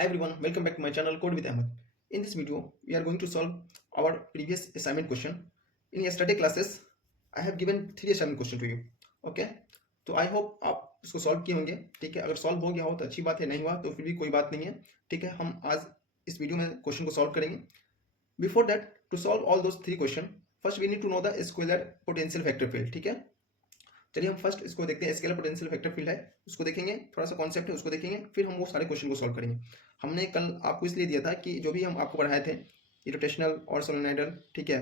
Hi everyone, welcome back to my channel Code with Ahmed. In this video, we are going to solve our previous assignment question. In yesterday classes, I have given 3 assignment question to you. Okay, तो I hope आप इसको solve किए होंगे. ठीक है, अगर solve हो गया हो तो अच्छी बात है, नहीं हुआ तो फिर भी कोई बात नहीं है. ठीक है, हम आज इस वीडियो में क्वेश्चन को सॉल्व करेंगे. Before that, to solve all those 3 question, first we need to know the scalar potential vector field. ठीक है, चलिए हम फर्स्ट इसको देखते हैं. स्केलर पोटेंशियल वेक्टर फील्ड है, उसको देखेंगे, थोड़ा सा कॉन्सेप्ट है उसको देखेंगे, फिर हम वो सारे क्वेश्चन को सॉल्व करेंगे. हमने कल आपको इसलिए दिया था कि जो भी हम आपको पढ़ाए थे इरोटेशनल और सोलेनोइडल, ठीक है,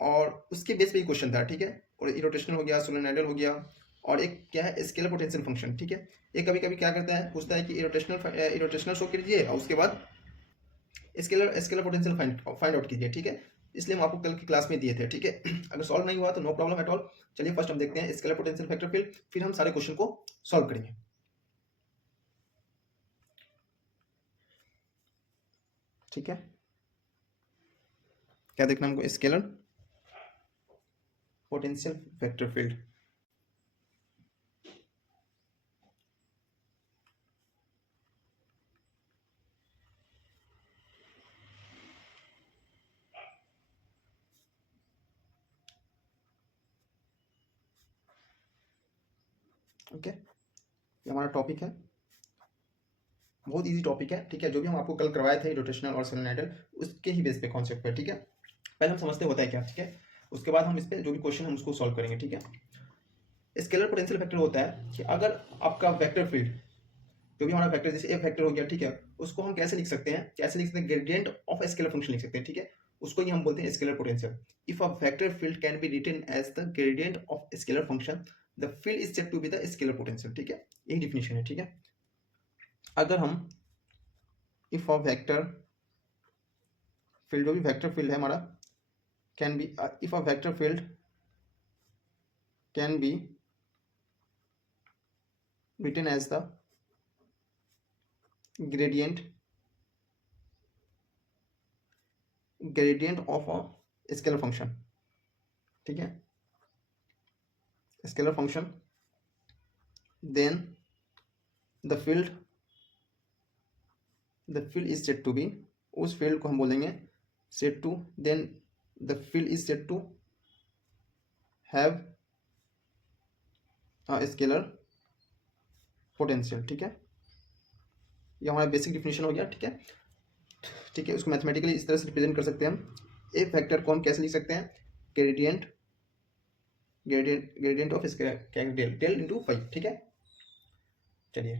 और उसके बेस पे ही क्वेश्चन था. ठीक है, और इरोटेशनल हो गया, सोलेनोइडल हो गया, और एक क्या है स्केलर पोटेंशियल फंक्शन. ठीक है, ये कभी कभी क्या करता है, पूछता है कि इरोटेशनल शो कीजिए और उसके बाद scalar scalar potential find out कीजिए. ठीक है, इसलिए हम आपको कल की क्लास में दिए थे. ठीक है, अगर सॉल्व नहीं हुआ तो नो प्रॉब्लम एट ऑल. चलिए फर्स्ट हम देखते हैं स्केलर पोटेंशियल वेक्टर फील्ड, फिर हम सारे क्वेश्चन को सॉल्व करेंगे. ठीक है, क्या देखना हमको, scalar potential vector field. Okay, ये हमारा टॉपिक है, बहुत इजी टॉपिक है. ठीक है, जो भी हम आपको कल करवाए थे रोटेशनल और सोलेनोइडल, उसके ही बेस पे कॉन्सेप्ट पे. ठीक है, पहले हम समझते होता है क्या. ठीक है, उसके बाद हम इस पे जो भी क्वेश्चन हम उसको सॉल्व करेंगे. ठीक है, स्केलर पोटेंशियल वेक्टर होता है कि अगर आपका वेक्टर फील्ड, जो भी हमारा वेक्टर, जैसे एफ वेक्टर हो गया, ठीक है, उसको हम कैसे लिख सकते हैं, ग्रेडियंट ऑफ स्केलर फंक्शन लिख सकते हैं. ठीक है, उसको ही हम बोलते हैं scalar potential. If a vector field can be written as the gradient of scalar function, the field is said to be the scalar potential. ठीक है, यही डिफिनेशन है. ठीक है, अगर हम इफ अ वेक्टर फील्ड, जो भी वेक्टर फील्ड है हमारा, can be, if a vector field can B written as the gradient of a scalar function. ठीक है, scalar function, then the field is said to be, उस फील्ड को हम बोलेंगे said to, then the field is said to have scalar potential. ठीक है, ये हमारा बेसिक डिफिनेशन हो गया. ठीक है, ठीक है, उसको मैथमेटिकली इस तरह से रिप्रेजेंट कर सकते हैं हम. ए फैक्टर को हम कैसे लिख सकते हैं, gradient of del into five. ठीक है, चलिए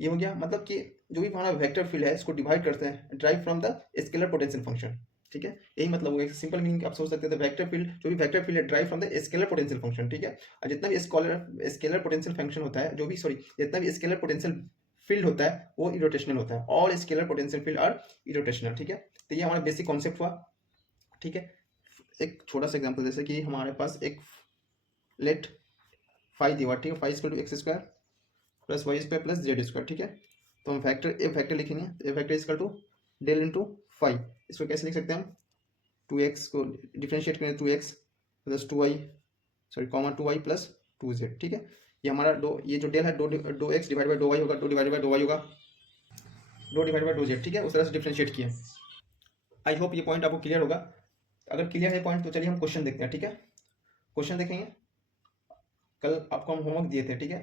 ये हो गया. मतलब कि जो भी हमारा वेक्टर फील्ड है इसको डिवाइड करते हैं drive from the scalar potential function. ठीक है, यही मतलब हो गया. सिंपल मीनिंग आप सोच सकते हैं, वेक्टर फील्ड, जो भी वेक्टर फील्ड है, drive from the scalar potential function. ठीक है, और जितना भी स्केलर पोटेंशियल फंक्शन होता है, जो भी जितना भी स्केलर पोटेंशियल फील्ड होता है वो इरोटेशनल होता है. All scalar potential field are irrotational. ठीक है, तो ये हमारा बेसिक कॉन्सेप्ट हुआ. ठीक है, एक छोटा सा एग्जाम्पल, जैसे कि हमारे पास एक लेट फाइव दिया. ठीक है, five equal to x square plus y square plus z square. ठीक है, तो हम ए फैक्टर लिखेंगे. A vector equal to del into five. इसको कैसे लिख सकते हैं हम, 2x को डिफ्रेंशिएट करें, 2x plus 2y, sorry comma 2y plus 2z. ठीक है, ये हमारा ये जो डेल है, दो एक्स डिवाइड बाई 2y होगा, 2 डिवाइड बाई 2y होगा, 2 डिवाइड बाई 2z. ठीक है, उस तरह से डिफ्रेंशिएट किया. आई होप ये पॉइंट आपको क्लियर होगा. अगर क्लियर है पॉइंट तो चलिए हम क्वेश्चन देखते हैं. ठीक है, क्वेश्चन देखेंगे. कल आपको हम होमवर्क दिए थे. ठीक है,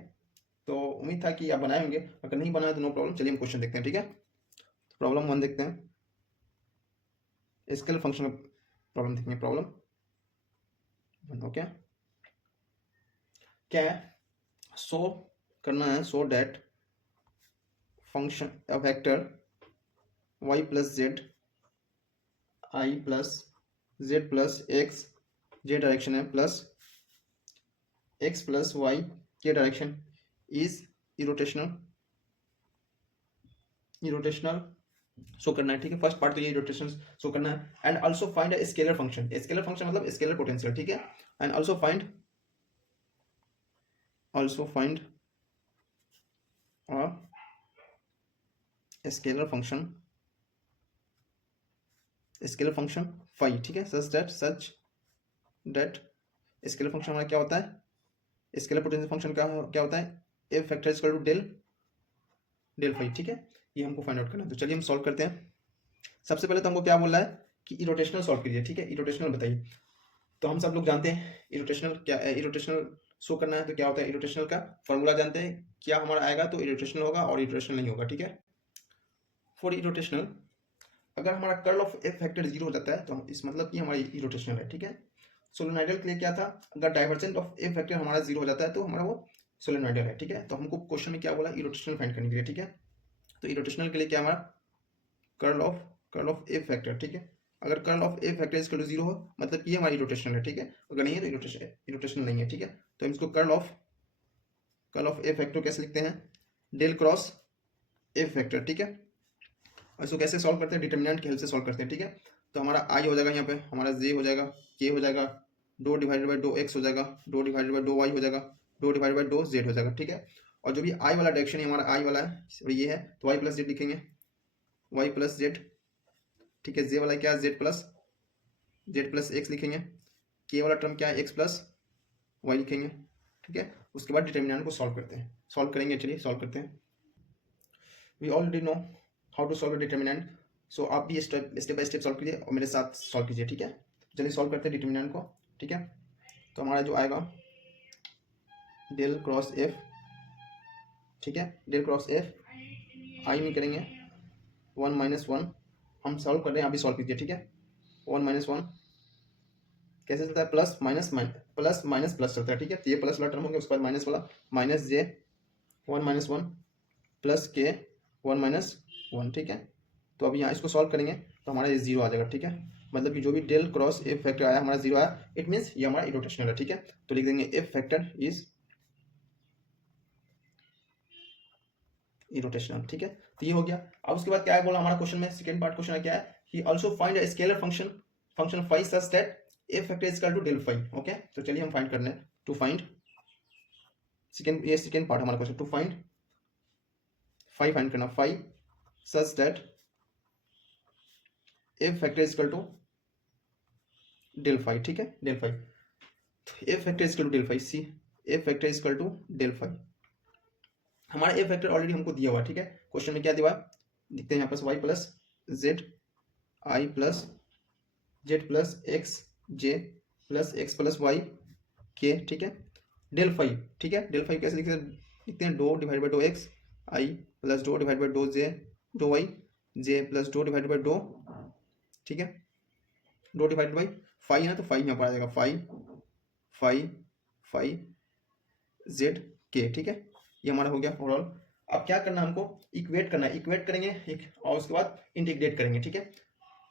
तो उम्मीद था कि आप बनाए होंगे, अगर नहीं बनाए तो नो प्रॉब्लम. चलिए हम क्वेश्चन देखते हैं. ठीक है, तो प्रॉब्लम 1 देखते हैं. स्केलर फंक्शन प्रॉब्लम देखेंगे. प्रॉब्लम ओके, क्या है, सो करना है, so that function a vector y plus z, i plus z plus x, j direction है, प्लस एक्स प्लस वाई के डायरेक्शन, इज इरोटेशनल शो करना है. ठीक है, फर्स्ट पार्ट तो ये रोटेशन शो करना है. And also find a scalar function. Scalar function मतलब स्केलर पोटेंशियल. ठीक है, and also find a scalar function phi. ठीक है, सच दैट स्केलर फंक्शन हमारा क्या होता है, स्केलर पोटेंशियल फंक्शन क्या होता है, A vector equal to del phi. ठीक है, ये हमको फाइंड आउट करना है। तो चलिए हम सॉल्व करते हैं। सबसे पहले तो हमको क्या बोल रहा है कि इरोटेशनल सॉल्व कीजिए, ठीक है। इरोटेशनल बताइए। तो हम सब लोग जानते हैं इरोटेशनल क्या है। इरोटेशनल शो करना है तो क्या होता है, इरोटेशनल का फॉर्मूला जानते हैं, क्या हमारा आएगा तो इरोटेशनल होगा और इरोटेशनल नहीं होगा, ठीक है। फॉर इरोटेशनल अगर हमारा कर्ल ऑफ एफ फैक्टर 0 हो जाता है तो इस मतलब कि हमारी इरोटेशनल है, ठीक है। सोलेनोइडल के लिए क्या था, अगर डाइवर्जेंट ऑफ एफ फैक्टर हमारा 0 हो जाता है तो हमारा वो सोलेनोइडल है, ठीक है। तो हमको क्वेश्चन में क्या बोला, इरोटेशनल फाइंड करने के लिए, ठीक है। तो इरोटेशनल के लिए क्या हमारा कर्ल ऑफ एफ फैक्टर, ठीक है। अगर curl of F factor equal to 0 हो मतलब कि ये हमारी इरोटेशनल है, ठीक है। अगर नहीं है तो इरोटेशनल नहीं है, ठीक है। तो हम इसको कर्ल ऑफ एफ फैक्टर कैसे लिखते हैं, डेल क्रॉस एफ फैक्टर, ठीक है। और इसको कैसे सॉल्व करते हैं, डिटर्मिनेंट की हेल्प से सॉल्व करते हैं, ठीक है। तो हमारा आई हो जाएगा, यहाँ पे हमारा जे हो जाएगा, के हो जाएगा, do divided by do x हो जाएगा, do divided by do y हो जाएगा, do divided by do z हो जाएगा, ठीक है। और जो भी आई वाला डायरेक्शन है हमारा आई वाला है ये है तो वाई प्लस जेड लिखेंगे, वाई प्लस जेड, ठीक है। जे वाला क्या है, जेड प्लस एक्स लिखेंगे, के वाला टर्म क्या है, एक्स प्लस वाई लिखेंगे, ठीक है। उसके बाद डिटर्मिनेंट को सॉल्व करते हैं, सॉल्व करेंगे, चलिए सॉल्व करते हैं। We already know how to solve determinant, so आप भी स्टेप बाय स्टेप सॉल्व कीजिए और मेरे साथ सॉल्व कीजिए, ठीक है। चलिए सॉल्व करते हैं डिटर्मिनेंट को, ठीक है। तो हमारा जो आएगा डेल क्रॉस एफ, ठीक है, डेल क्रॉस एफ आई में करेंगे 1 माइनस 1, हम सॉल्व कर रहे हैं, आप भी सॉल्व कीजिए, ठीक है। 1 माइनस 1 कैसे चलता है, plus minus plus minus plus चलता है, ठीक है। तो ये प्लस वाला टर्म हो गया, उसके बाद माइनस वाला, माइनस जे 1 माइनस 1 प्लस के 1 माइनस 1, ठीक है। तो अब यहाँ इसको सॉल्व करेंगे तो हमारा ये 0 आ जाएगा, ठीक है। मतलब कि जो भी डेल क्रॉस एफ फैक्टर आया हमारा 0 आया, इट मीन्स ये हमारा इरोटेशनल है, ठीक है। तो लिख देंगे एफ फैक्टर इज इरोटेशनल, ठीक है। तो ये हो गया। अब उसके बाद क्या है बोला हमारा क्वेश्चन में, सेकंड पार्ट क्वेश्चन क्या है, he also find a scalar function phi such that F vector is equal to del phi, okay. तो चलिए हम फाइंड करने, टू फाइंड सेकंड पार्ट हमारा question, to find phi find करना, phi such that F vector is equal to del phi, ठीक है, del phi. तो F vector is equal to del phi, see F vector is equal to del phi. हमारा F factor already हमको दिया हुआ, ठीक है। क्वेश्चन में क्या दिया, दिखते हैं यहाँ पर y plus z i plus z plus x j plus x plus y के, ठीक है, डेल फाइव, ठीक है। डेल फाइव कैसे लिखते हैं, do divide by do x i plus do divide by do j do y j plus do divide by do, ठीक है, डो डिवाइड बाई फाइव है तो फाइव यहाँ पर आ जाएगा, फाइव जेड के, ठीक है। ये हमारा हो गया ओवरऑल। अब क्या करना है हमको, इक्वेट करना है, इक्वेट करेंगे एक और उसके बाद इंटीग्रेट करेंगे, ठीक है।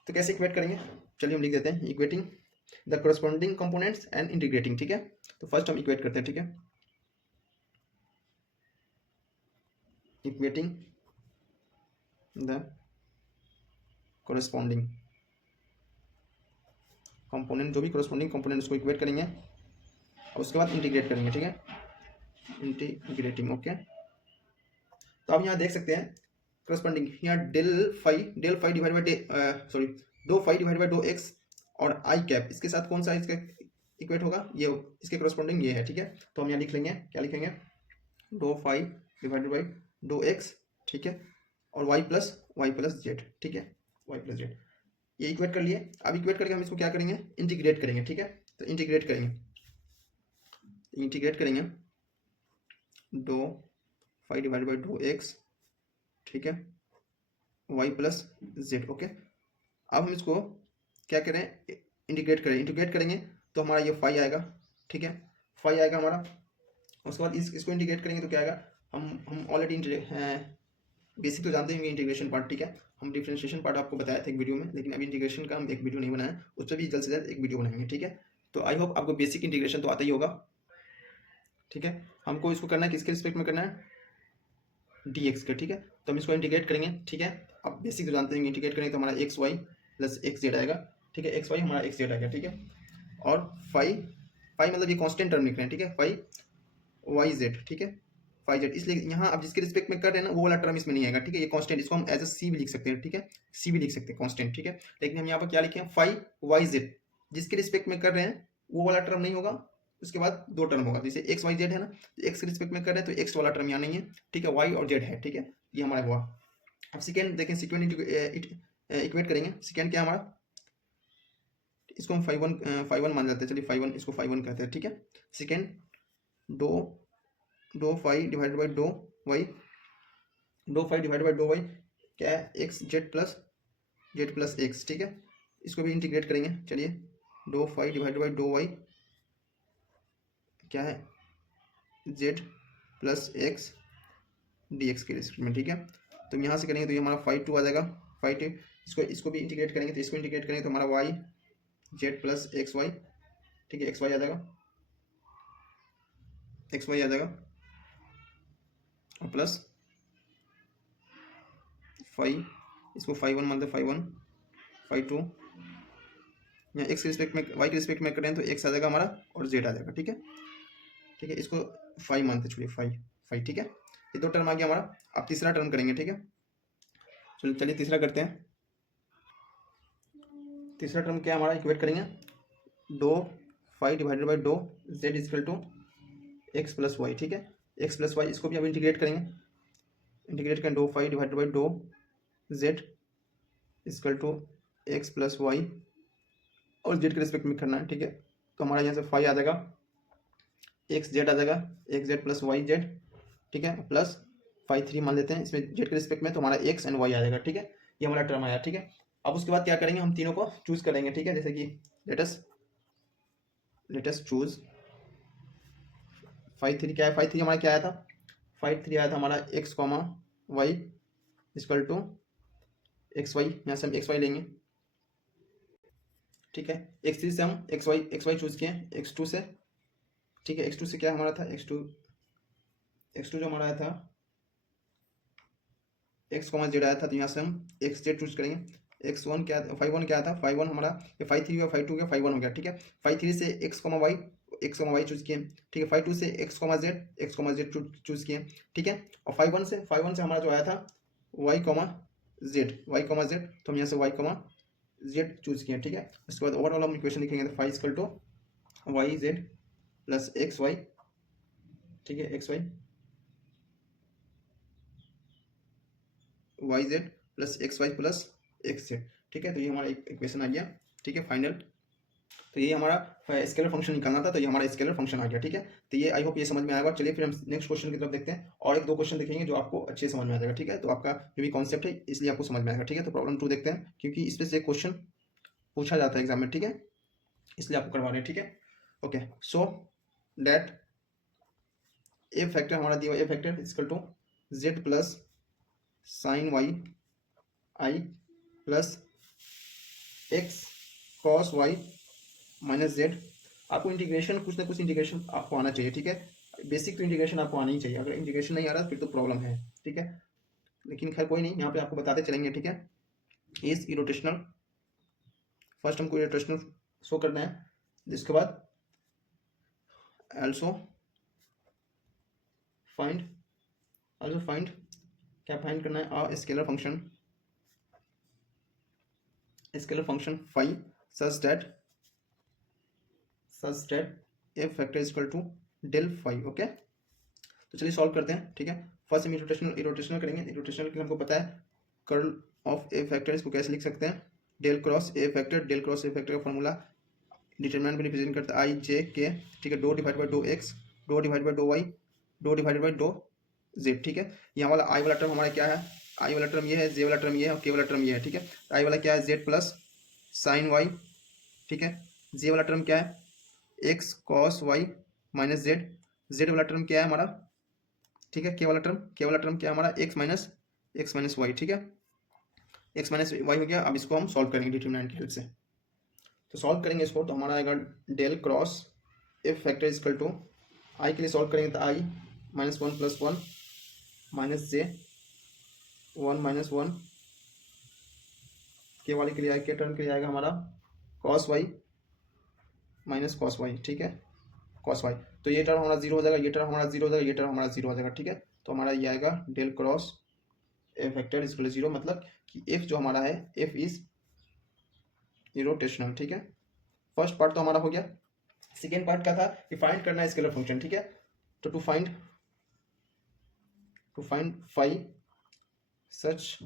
तो कैसे इक्वेट करेंगे, चलिए हम लिख देते हैं, equating the corresponding components and integrating, ठीक है। तो फर्स्ट हम इक्वेट करते हैं, ठीक है, इक्वेटिंग द कोरस्पॉन्डिंग कंपोनेंट, जो भी कोरस्पॉन्डिंग कंपोनेंट उसको इक्वेट करेंगे और उसके बाद इंटीग्रेट करेंगे, ठीक है, इंटीग्रेटिंग, ओके। तो आप यहाँ देख सकते हैं करस्पॉन्डिंग, यहाँ del five divide by sorry do five divide by do x और आई कैप, इसके साथ कौन सा इसका इक्वेट होगा, ये इसके करस्पॉन्डिंग ये है, ठीक है। तो हम यहाँ लिख लेंगे, क्या लिखेंगे, do five divided by do x, ठीक है, और वाई प्लस जेड, ठीक है, वाई प्लस जेड, ये इक्वेट कर लिए। अब इक्वेट करके हम इसको क्या करेंगे, इंटीग्रेट करेंगे, ठीक है। तो इंटीग्रेट करेंगे do five divide by do x, ठीक है, वाई प्लस जेड, ओके। अब हम इसको क्या करें, इंटीग्रेट करेंगे तो हमारा ये फाइव आएगा, ठीक है, फाइव आएगा हमारा। उसके बाद इसको इंटीग्रेट करेंगे तो क्या आएगा, हम ऑलरेडी बेसिक तो जानते हैं इंटीग्रेशन पार्ट, ठीक है। हम डिफरेंशिएशन पार्ट आपको बताया था एक वीडियो में, लेकिन अभी इंटीग्रेशन का हम एक वीडियो नहीं बनाया, उस पर भी जल्द से जल्द एक वीडियो बनाएंगे, ठीक है। तो आई होप आपको बेसिक इंटीग्रेशन तो आता ही होगा, ठीक है। हमको इसको करना है किसके रिस्पेक्ट में करना है, dx का, ठीक है। तो हम इसको इंटीग्रेट करेंगे, ठीक है। आप बेसिक तो जानते हैं इंटीग्रेट करेंगे तो हमारा x y plus x z आएगा, ठीक है, एक्स वाई हमारा एक्स जेड आएगा, ठीक है। और फाइव मतलब ये कांस्टेंट टर्म लिख रहे हैं, ठीक है, फाइव वाई जेड, ठीक है, फाइव जेड, इसलिए यहाँ आप जिसके रिस्पेक्ट में कर रहे हैं ना वो वाला टर्म इसमें नहीं आएगा, ठीक है। ये कांस्टेंट, इसको हम एज अ सी भी लिख सकते हैं, ठीक है, सी भी लिख सकते हैं कांस्टेंट, ठीक है। लेकिन हम यहाँ पर क्या लिखे हैं, फाइव वाई जेड, जिसके रिस्पेक्ट में कर रहे हैं वो वाला टर्म नहीं होगा, उसके बाद दो टर्म होगा, जैसे एक्स वाई जेड है ना, एक्स के रिस्पेक्ट में कर रहे हैं तो एक्स वाला टर्म यहाँ नहीं है, ठीक है, वाई और जेड है, ठीक है, ये हमारा हुआ। अब सेकेंड देखें, सेकेंड इक्वेट करेंगे। सेकेंड क्या है हमारा, इसको हम 5 1 मान जाते हैं, चलिए 5 1, इसको 5 1 कहते हैं, ठीक है। सेकेंड दो फाइव डिवाइडेड बाई दो वाई, क्या है, एक्स जेड प्लस एक्स, ठीक है। इसको भी इंटीग्रेट करेंगे, चलिए 2 5 डिवाइडेड बाई 2y क्या है, z plus x D x के रिस्पेक्ट में, ठीक है। तो यहाँ से करेंगे तो ये हमारा 5 2 आ जाएगा, 5 इसको भी इंटीग्रेट करेंगे, तो इसको इंटीग्रेट करेंगे तो हमारा y z plus x y, ठीक है, एक्स वाई आ जाएगा, और प्लस 5, इसको 5 1 मानते हैं, 5 1 5 2, यहाँ एक्स के रिस्पेक्ट में वाई के रिस्पेक्ट में करें तो एक्स आ जाएगा हमारा और जेड आ जाएगा, ठीक है। इसको 5 मानते, छोड़िए 5, ठीक है। ये दो टर्म आ गया हमारा। अब तीसरा टर्म करेंगे, ठीक है। चलिए तीसरा करते हैं। तीसरा टर्म क्या हमारा, इक्वेट करेंगे 2 5 divided by 2 z equal to x plus y, ठीक है, एक्स प्लस वाई। इसको भी अब इंटीग्रेट करेंगे, 2 5 divided by 2 z equal to x plus y, और जेड के रिस्पेक्ट में करना है, ठीक है। तो हमारा यहाँ से 5 आ जाएगा, एक्स जेड आ जाएगा, x z plus y z, ठीक है, प्लस 5 3 मान लेते हैं इसमें जेड के रिस्पेक्ट में, तो हमारा एक्स एंड वाई आ जाएगा, ठीक है। ये हमारा टर्म आया, ठीक है। अब उसके बाद क्या करेंगे, हम तीनों को चूज करेंगे, ठीक है। जैसे कि लेटस चूज 5 3 क्या है, 5 3 हमारा क्या आया था, 5 3 आया था हमारा x comma y equal to x y, यहाँ से हम एक्स वाई लेंगे, ठीक है। x3 से हम एक्स वाई चूज किए, x2 से, ठीक है। x2 से क्या हमारा था, x2 जो हमारा आया था x कॉमा जेड आया था, तो यहाँ से हम एक्स जेड चूज करेंगे। x1 क्या, 5 1 क्या था, 5 1 हमारा, ये 5 3 5 2 5 1 हो गया, ठीक है। 5 3 से x कॉमा वाई चूज किए, ठीक है। 5 2 से एक्स कॉमा जेड चूज किए, ठीक है। और 5 1 से हमारा जो आया था y कॉमा जेड, तो हम यहाँ से y कॉमा जेड चूज किए, ठीक है। उसके बाद ओवरऑल हम इक्वेशन लिखेंगे, तो 5 equal to y z plus x y, ठीक है, x y z plus x y plus x z, ठीक है। तो ये हमारा इक्वेशन आ गया, ठीक है, फाइनल। तो ये हमारा स्केलर फंक्शन निकालना था, तो ये हमारा स्केलर फंक्शन आ गया, ठीक है। तो ये आई होप ये समझ में आएगा। चलिए फिर हम नेक्स्ट क्वेश्चन की तरफ देखते हैं, और एक दो क्वेश्चन देखेंगे जो आपको अच्छे समझ में आ जाएगा, ठीक है। तो आपका जो भी कॉन्सेप्ट है इसलिए आपको समझ में आएगा, ठीक है। तो प्रॉब्लम 2 देखते हैं, क्योंकि इस पे से क्वेश्चन पूछा जाता है एग्जाम में, ठीक है, इसलिए आपको करवा रहे हैं, ठीक है। Okay, so that A vector हमारा दिया, A vector equal to z plus sine y i plus x cos y minus z. आपको इंटीग्रेशन, कुछ ना कुछ इंटीग्रेशन आपको आना चाहिए, ठीक है। बेसिक तो इंटीग्रेशन आपको आना ही चाहिए, अगर इंटीग्रेशन नहीं आ रहा फिर तो प्रॉब्लम है, ठीक है। लेकिन खैर कोई नहीं, यहाँ पे आपको बताते चलेंगे, ठीक है। इज इरोटेशनल, फर्स्ट हमको इरोटेशनल शो करना है, जिसके बाद also find क्या फाइंड करना है, a scalar function phi such that F factor equal to del phi. Okay, तो चलिए सॉल्व करते हैं, ठीक है। फर्स्ट हम इरोटेशनल करेंगे। इरोटेशनल के लिए हमको पता है कर्ल ऑफ ए फैक्टर, इसको कैसे लिख सकते हैं, डेल क्रॉस ए फैक्टर का फॉर्मूला डिटरमिनेंट में रिप्रेजेंट करता है आई जे के, ठीक है। दो डिवाइड बाई दो एक्स, दो डिवाइड बाई दो वाई, दो डिवाइड बाई दो जेड, ठीक है। यहाँ वाला आई वाला टर्म हमारा क्या है, आई वाला टर्म ये है, जे वाला टर्म ये है, और के वाला टर्म ये है, ठीक है। आई वाला क्या है, जेड प्लस साइन वाई, ठीक है। जे वाला टर्म क्या है, x cos y minus z. Z वाला टर्म क्या है हमारा, ठीक है। के वाला टर्म क्या है हमारा, एक्स माइनस वाई, ठीक है। एक्स माइनस वाई हो गया। अब इसको हम सॉल्व करेंगे डिटरमिनेंट की हेल्प से। तो सॉल्व करेंगे इसको, तो हमारा आएगा del cross F factor equal to, i के लिए सॉल्व करेंगे तो आई -1 + 1 माइनस जे 1 - 1, के वाले के लिए के टर्म के लिए आएगा हमारा cos y minus cos y, ठीक है, कॉस वाई। तो ये टर्म हमारा 0 हो जाएगा, ये टर्म हमारा 0 हो जाएगा, ये टर्म हमारा 0 हो जाएगा, ठीक है। तो हमारा ये आएगा del cross F factor equal 0, मतलब कि एफ जो हमारा है, एफ इज इरोटेशनल, ठीक है। फर्स्ट पार्ट तो हमारा हो गया। सेकेंड पार्ट क्या था कि फाइंड करना है स्केलर फंक्शन, ठीक है। तो to find phi such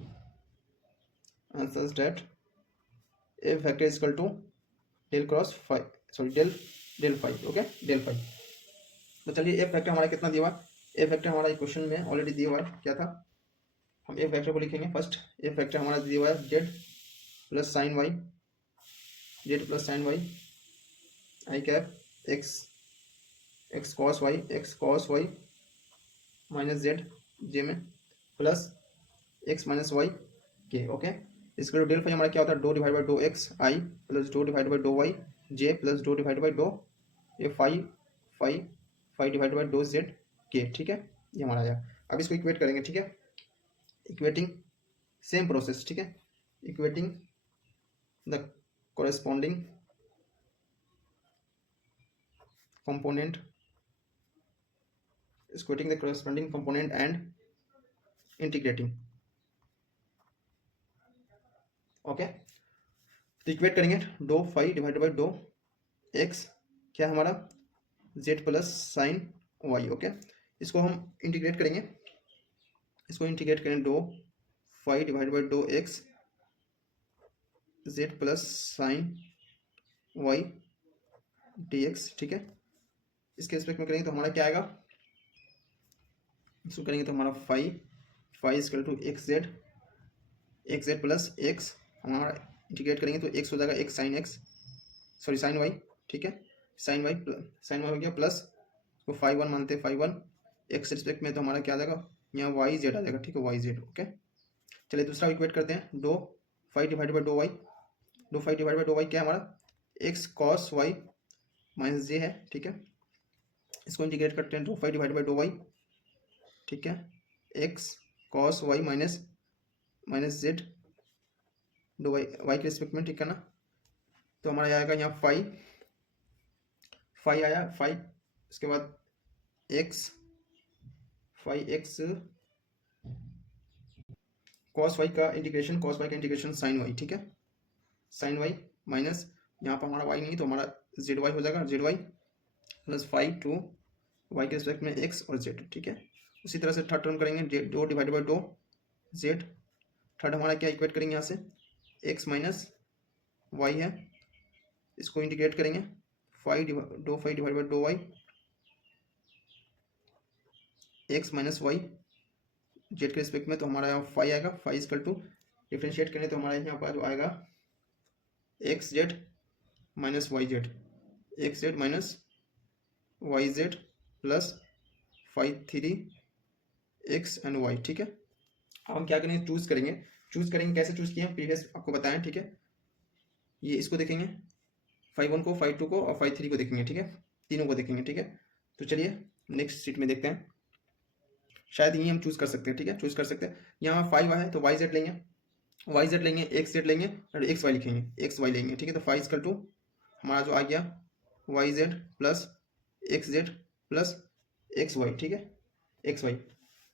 that f vector is equal to del cross phi, sorry del phi, okay del phi. तो चलिए एफ वेक्टर हमारा कितना दिया हुआ है, एफ वेक्टर हमारा क्वेश्चन में ऑलरेडी दिया हुआ है, क्या था, हम एफ वेक्टर को लिखेंगे। फर्स्ट एफ वेक्टर हमारा दिया हुआ है z plus sine y, z plus sine y i cap x cos y minus z j में प्लस एक्स माइनस वाई के, ओके। इसके डेल फाई हमारा क्या होता है, do divide by do x i plus do divide by do y j plus do divide by do ये phi divide by do z के, ठीक है, ये हमारा आया। अब इसको इक्वेट करेंगे, ठीक है, इक्वेटिंग सेम प्रोसेस, ठीक है, equating the corresponding component, equating the corresponding component and integrating, okay. तो इक्वेट करेंगे do phi divide by do x क्या हमारा z plus sine y, okay. इसको हम इंटीग्रेट करेंगे, इसको इंटीग्रेट करें do phi divide by do x z plus sine y d x, ठीक है। इसके रिस्पेक्ट में करेंगे तो हमारा क्या आएगा, इसको करेंगे तो हमारा phi equal to x z plus x, हमारा इंटीग्रेट करेंगे तो एक्स हो जाएगा एक्स साइन वाई, ठीक है, साइन वाई हो गया प्लस तो फाई वन मानते हैं, फाई वन एक्स रिस्पेक्ट में तो हमारा क्या आ जाएगा, यहाँ वाई जेड आ जाएगा, ठीक है, वाई जेड, ओके। चलिए दूसरा इक्वेट करते हैं, do phi divide by do y क्या है हमारा x cos y minus j है, ठीक है। इसको इंटीग्रेट करते हैं do phi divide by do y, ठीक है, x cos y minus z do y के रिस्पेक्ट में, ठीक है ना। तो हमारा आएगा यहाँ फाई आया, फाई इसके बाद एक्स कॉस वाई का इंटीग्रेशन साइन वाई, ठीक है, साइन वाई माइनस यहाँ पर हमारा वाई नहीं तो हमारा जेड वाई हो जाएगा, z y plus phi two y के रिस्पेक्ट में एक्स और जेड, ठीक है। उसी तरह से थर्ड टर्म करेंगे do divide by do z, third हमारा क्या इक्वेट करेंगे यहाँ से एक्स माइनस वाई है, इसको इंटीग्रेट करेंगे do phi divide by do y x minus y z के रिस्पेक्ट में, तो हमारा यहाँ फाई आएगा, फाई इक्वल टू डिफ्रेंशिएट करें तो हमारे यहाँ पर जो आएगा x z minus y z, x z minus y z plus phi three x and y, ठीक है। अब हम क्या करेंगे, चूज करेंगे कैसे चूज किए हैं प्रीवियस आपको बताएं, ठीक है। ये इसको देखेंगे फाई वन को, फाई टू को और फाई थ्री को देखेंगे, ठीक है, तीनों को देखेंगे, ठीक है। तो चलिए नेक्स्ट शीट में देखते हैं, शायद यही हम चूज कर सकते हैं, ठीक है, चूज कर सकते हैं। यहाँ फाइव है तो वाई जेड लेंगे एक्स जेड लेंगे और एक्स वाई लिखेंगे, एक्स वाई लेंगे, ठीक है। तो फाइव इक्वल टू हमारा जो आ गया y z plus x z plus x y, ठीक है, एक्स वाई।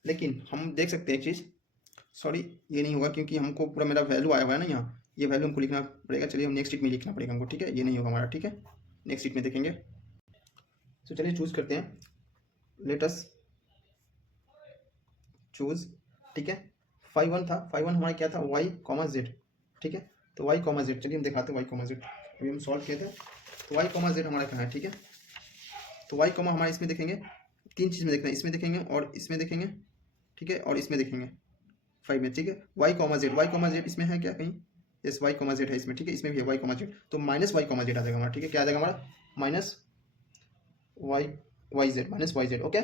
लेकिन हम देख सकते हैं एक चीज़, सॉरी ये नहीं होगा क्योंकि हमको पूरा मेरा वैल्यू आया हुआ है ना यहाँ, ये वैल्यू हमको लिखना पड़ेगा। चलिए हम नेक्स्ट शीट में लिखना पड़ेगा हमको, ठीक है, ये नहीं होगा हमारा, ठीक है, नेक्स्ट शीट में देखेंगे। तो चलिए चूज करते हैं, लेट अस चूज, ठीक है। फाई वन था, फाई वन हमारा क्या था वाई कॉमा जेड, ठीक है। तो वाई कॉमा जेड, चलिए हम दिखाते हैं वाई कॉमा जेड, अभी हम सॉल्व किए थे। तो वाई कॉमा जेड हमारा कहाँ है, ठीक है। तो वाई कॉमा हमारे इसमें देखेंगे, तीन चीज़ में देखना है, इसमें देखेंगे और इसमें देखेंगे, ठीक है, और इसमें देखेंगे फाइव में, ठीक है। वाई कॉमा जेड इसमें है क्या कहीं, यस वाई कॉमा जेड है इसमें, ठीक है, इसमें भी है वाई कॉमा जेड, तो माइनस वाई कॉमा जेड आ जाएगा हमारा, ठीक है। क्या आ जाएगा हमारा minus y z, okay.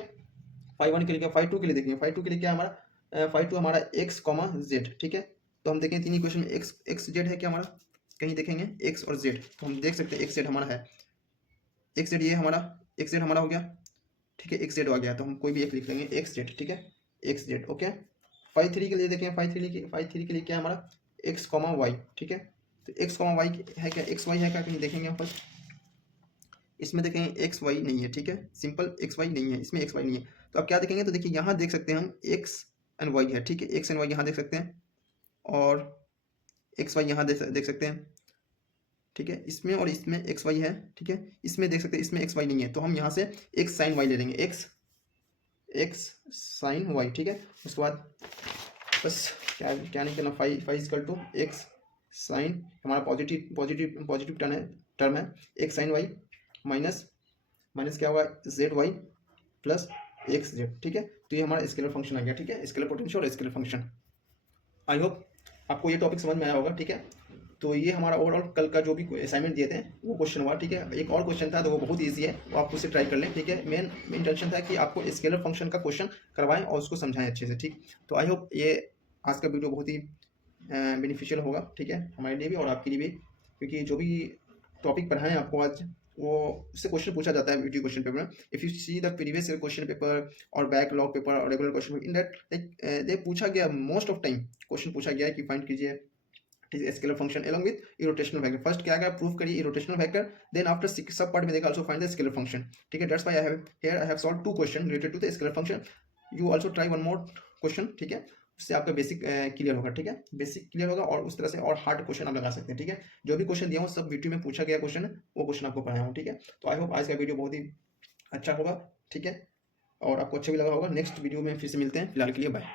Phi one के लिए क्या, फाई टू के लिए देखेंगे, फाई टू के लिए क्या हमारा, फाई टू हमारा एक्स कॉमा जेड, ठीक है। तो हम देखें तीन इक्वेशन में एक्स जेड है क्या हमारा, कहीं देखेंगे एक्स और जेड, तो हम देख सकते हैं एक्स जेड हमारा है, एक्स जेड ये हमारा एक्स जेड हमारा हो गया, ठीक है, एक्स जेड आ गया, तो हम कोई भी एक लिख लेंगे एक्स जेड, ठीक है, x z, okay. Phi three के लिए देखें, फाई थ्री के लिए क्या हमारा एक्स कॉमा वाई, ठीक है। तो एक्स कॉमा वाई है क्या, एक्स वाई है क्या, कहीं देखेंगे हम फर्स्ट, इसमें देखेंगे एक्स वाई नहीं है, ठीक है, सिंपल एक्स वाई नहीं है, इसमें एक्स वाई नहीं है। तो अब क्या देखेंगे, तो देखिए यहाँ देख सकते हैं हम एक्स एंड वाई है, ठीक है, एक्स एंड वाई यहाँ देख सकते हैं और एक्स वाई यहाँ देख सकते हैं, ठीक है, इसमें और इसमें एक्स वाई है, ठीक है, इसमें देख सकते हैं इसमें एक्स वाई नहीं है, तो हम यहाँ से एक्स साइन वाई ले लेंगे, एक्स साइन वाई, ठीक है। उसके बाद बस क्या नहीं करना, five equal to x sine, हमारा पॉजिटिव टर्म है एक्स साइन वाई माइनस क्या होगा z y plus x z, ठीक है। तो ये हमारा स्केलर फंक्शन आ गया, ठीक है, स्केलर पोटेंशियल और स्केलर फंक्शन। आई होप आपको ये टॉपिक समझ में आया होगा, ठीक है। तो ये हमारा ओवरऑल कल का जो भी असाइनमेंट दिए थे वो क्वेश्चन हुआ, ठीक है। एक और क्वेश्चन था तो वो बहुत ईजी है, वो आप उससे ट्राई कर लें, ठीक है। मेन इंटेंशन था कि आपको स्केलर फंक्शन का क्वेश्चन करवाएं और उसको समझाएं अच्छे से, ठीक। तो आई होप ये आज का वीडियो बहुत ही बेनिफिशियल होगा, ठीक है, हमारे लिए भी और आपके लिए भी, क्योंकि जो भी टॉपिक पढ़ाएं आपको आज वो उससे क्वेश्चन पूछा जाता है वीडियो क्वेश्चन पेपर में। If you see the previous question paper और बैकलॉग पेपर और regular question in that they पूछा गया मोस्ट ऑफ टाइम क्वेश्चन पूछा गया है कि फाइंड कीजिए, ठीक है, scalar function along with irrotational vector. First क्या क्या प्रूफ करिए irrotational vector, then after sub part में देखा also find the scalar function, ठीक है। That's why I have solve 2 question related to the scalar function. You also try one more question, ठीक है, उससे आपका बेसिक क्लियर होगा, ठीक है, बेसिक क्लियर होगा और उस तरह से और हार्ड क्वेश्चन आप लगा सकते हैं, ठीक है। जो भी क्वेश्चन दिया हूँ सब वीडियो में पूछा गया क्वेश्चन है, वो क्वेश्चन आपको पढ़ाया हूँ, ठीक है। तो आई होप आज का वीडियो बहुत ही अच्छा होगा, ठीक है, और आपको अच्छा भी लगा होगा। नेक्स्ट वीडियो में फिर से मिलते हैं, फिलहाल के लिए बाय।